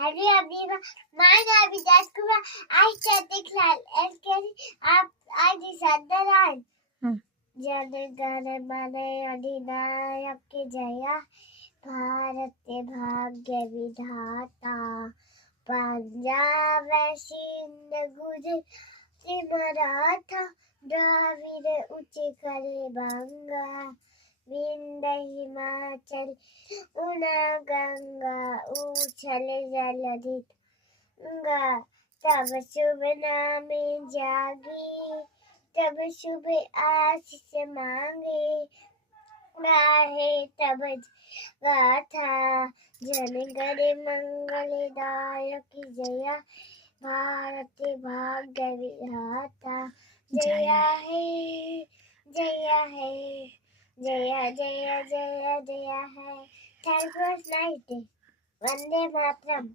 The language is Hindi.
Hallo, Abiba. Mein Name ist Askuma. Ich hatte klein. Es geht ab eine Sanderein. Jana Gana मन अधिनायक जया भारत भाग्य विधाता पंजाब सिंध गुजरात मराठा द्राविड उत्कल बंगा विंध्य हिमाचल उना गंगा उछल जलधि गंगा तब शुभ नामे जागी तब शुभ आशीष मांगे गाहे तब गाथा जन गण मंगलदायक जया भारत भाग्य विधाता जया है जया है जया जया जया जया है। Thank you, nice day. Vande Mataram.